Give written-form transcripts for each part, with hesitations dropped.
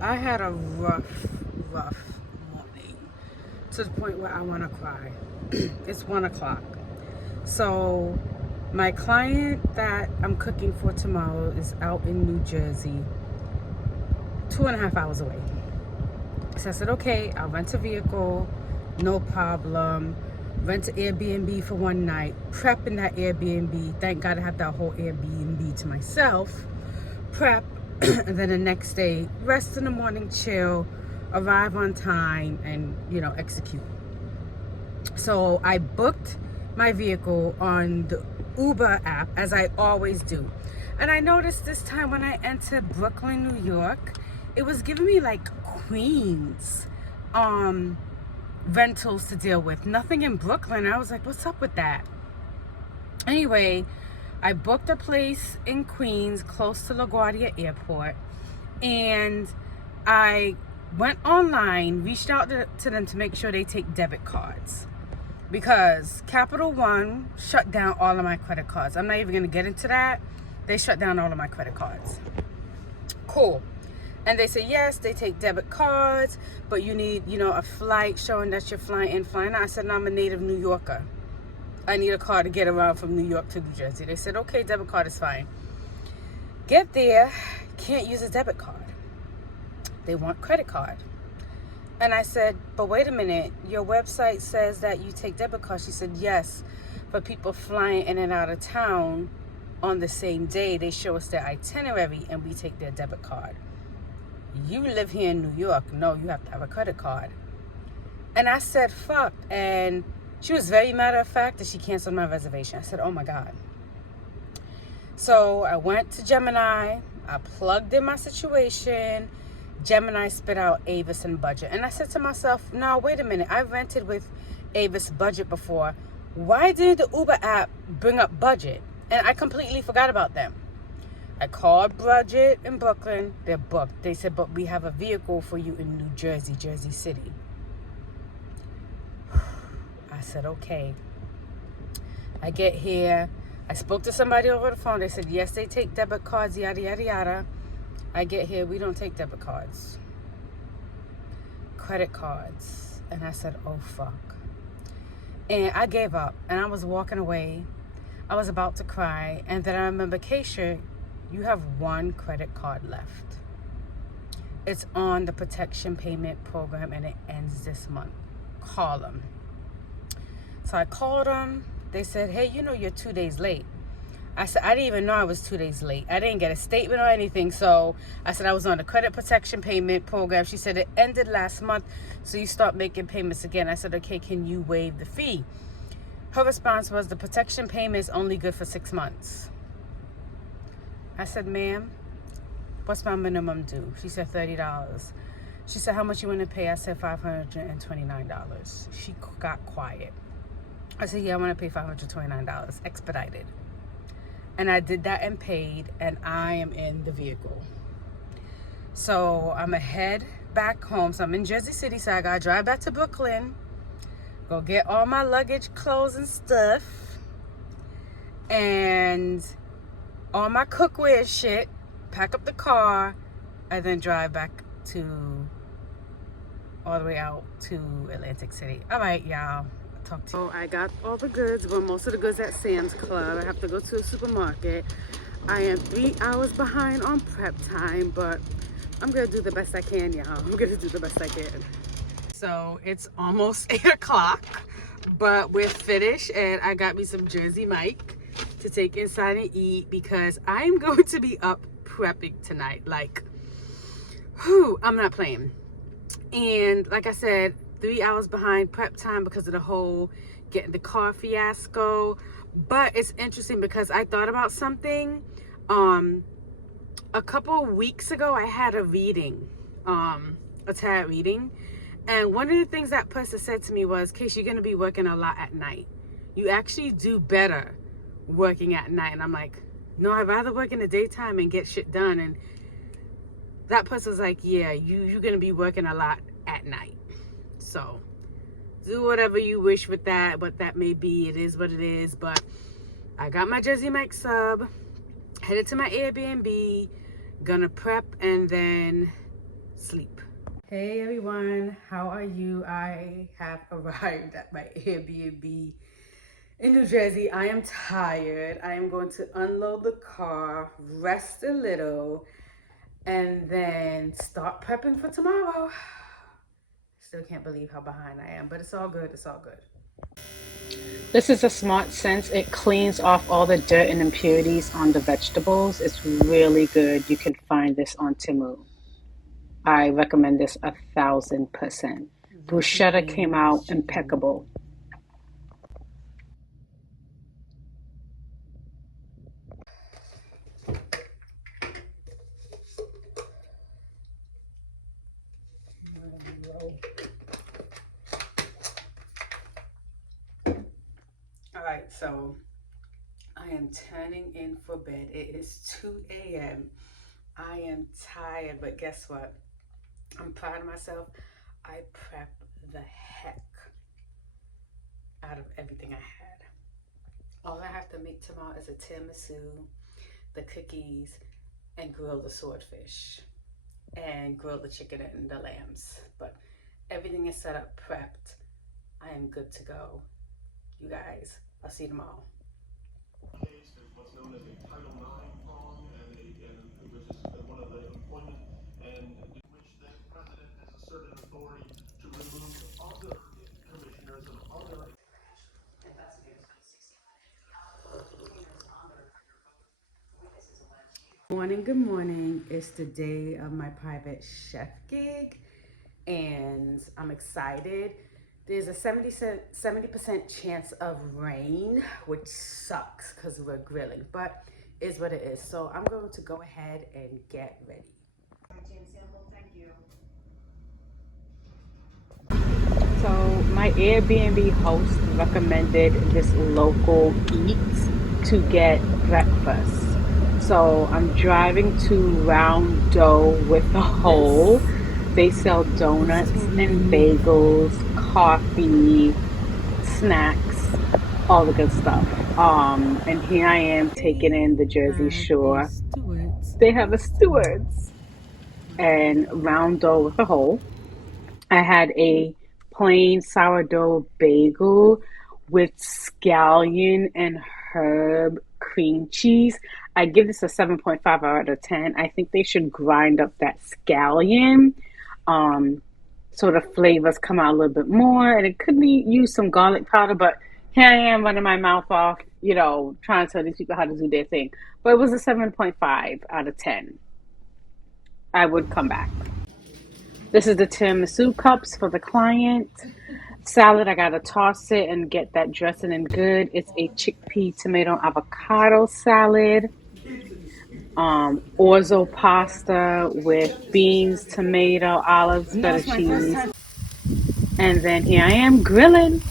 I had a rough morning to the point where I want to cry. It's 1 o'clock. So, my client that I'm cooking for tomorrow is out in New Jersey, 2.5 hours away. So I said, okay, I'll rent a vehicle, no problem. Rent an Airbnb for one night, prep in that Airbnb. Thank God I have that whole Airbnb to myself. Prep, and then the next day, rest in the morning, chill, arrive on time, and, execute. So I booked my vehicle on the Uber app, as I always do. And I noticed this time when I entered Brooklyn, New York, it was giving me like Queens rentals to deal with. Nothing in Brooklyn. I was like, what's up with that? Anyway, I booked a place in Queens close to LaGuardia Airport, and I went online, reached out to them to make sure they take debit cards, because Capital One shut down all of my credit cards. I'm not even going to get into that. They shut down all of my credit cards. Cool. And they say, yes, they take debit cards, but you need, a flight showing that you're flying in, flying out. I said, no, I'm a native New Yorker. I need a card to get around from New York to New Jersey. They said, okay, debit card is fine. Get there, can't use a debit card. They want credit card. And I said, but wait a minute, your website says that you take debit cards. She said, yes, for people flying in and out of town on the same day, they show us their itinerary and we take their debit card. You live here in New York. No, you have to have a credit card. And I said, fuck. And she was very matter of fact that she canceled my reservation. I said, oh my God. So I went to Gemini. I plugged in my situation. Gemini spit out Avis and Budget. And I said to myself, no, wait a minute. I rented with Avis Budget before. Why did the Uber app bring up Budget? And I completely forgot about them. I called Budget in Brooklyn. They're booked. They said, but we have a vehicle for you in New Jersey, Jersey City. I said, okay. I get here. I spoke to somebody over the phone. They said, yes, they take debit cards, yada, yada, yada. I get here. We don't take debit cards. Credit cards. And I said, oh, fuck. And I gave up. And I was walking away. I was about to cry. And then I remember, Keisha, you have one credit card left. It's on the protection payment program and it ends this month. Call them. So I called them. They said, hey, you're 2 days late. I said, I didn't even know I was 2 days late. I didn't get a statement or anything. So I said I was on the credit protection payment program. She said it ended last month, so you start making payments again. I said, okay, can you waive the fee? Her response was, the protection payment is only good for 6 months. I said, ma'am, what's my minimum due? She said $30. She said, how much you want to pay? I said $529. She got quiet. I said, yeah, I want to pay $529, expedited. And I did that and paid, and I am in the vehicle. So I'm going to head back home. So I'm in Jersey City, so I got to drive back to Brooklyn, go get all my luggage, clothes, and stuff, and all my cookware shit, pack up the car, and then drive back all the way out to Atlantic City. All right, y'all. Talk to you. So I got all the goods, well, most of the goods at Sam's Club. I have to go to a supermarket. I am 3 hours behind on prep time, but I'm gonna do the best I can, y'all. I'm gonna do the best I can. So it's almost 8 o'clock, but we're finished, and I got me some Jersey Mike to take inside and eat, because I'm going to be up prepping tonight. Like, whew, I'm not playing. And like I said, 3 hours behind prep time because of the whole getting the car fiasco. But it's interesting because I thought about something. A couple weeks ago, I had a reading, a tarot reading. And one of the things that person said to me was, Case, you're going to be working a lot at night. You actually do better working at night. And I'm like, no, I'd rather work in the daytime and get shit done. And that person was like, yeah, you're going to be working a lot at night. So do whatever you wish with that, what that may be. It is what it is. But I got my Jersey Mike sub, headed to my Airbnb, gonna prep and then sleep. Hey everyone, how are you? I have arrived at my Airbnb in New Jersey. I am tired. I am going to unload the car, rest a little, and then start prepping for tomorrow. Still can't believe how behind I am, but it's all good. It's all good. This is a Smart Sense. It cleans off all the dirt and impurities on the vegetables. It's really good. You can find this on Temu. I recommend this 1,000%. Bruschetta came out impeccable. All right, so I am turning in for bed. It is 2 a.m. I am tired, but guess what? I'm proud of myself. I prepped the heck out of everything I had. All I have to make tomorrow is a tiramisu, the cookies, and grill the swordfish, and grill the chicken and the lambs. But everything is set up, prepped. I am good to go. You guys, I'll see you tomorrow. What's known as a Title IX prong, which is one of the employment, and which the president has asserted authority to remove other commissioners of other. Good morning. It's the day of my private chef gig, and I'm excited. There's a 70% chance of rain, which sucks because we're grilling, but is what it is. So I'm going to go ahead and get ready. So my Airbnb host recommended this local eats to get breakfast. So I'm driving to Round Dough with the Hole. They sell donuts and bagels, coffee, snacks, all the good stuff. And here I am taking in the Jersey Shore. They have a Stewart's and Round Dough with the Hole. I had a plain sourdough bagel with scallion and herb cream cheese. I give this a 7.5 out of 10. I think they should grind up that scallion so the flavors come out a little bit more. And it could be use some garlic powder, but here I am running my mouth off, trying to tell these people how to do their thing. But it was a 7.5 out of 10. I would come back. This is the tiramisu cups for the client. Salad, I gotta toss it and get that dressing in good. It's a chickpea tomato avocado salad. Orzo pasta with beans, tomato, olives, feta cheese. And then here I am grilling.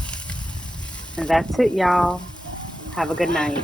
And that's it, y'all. Have a good night.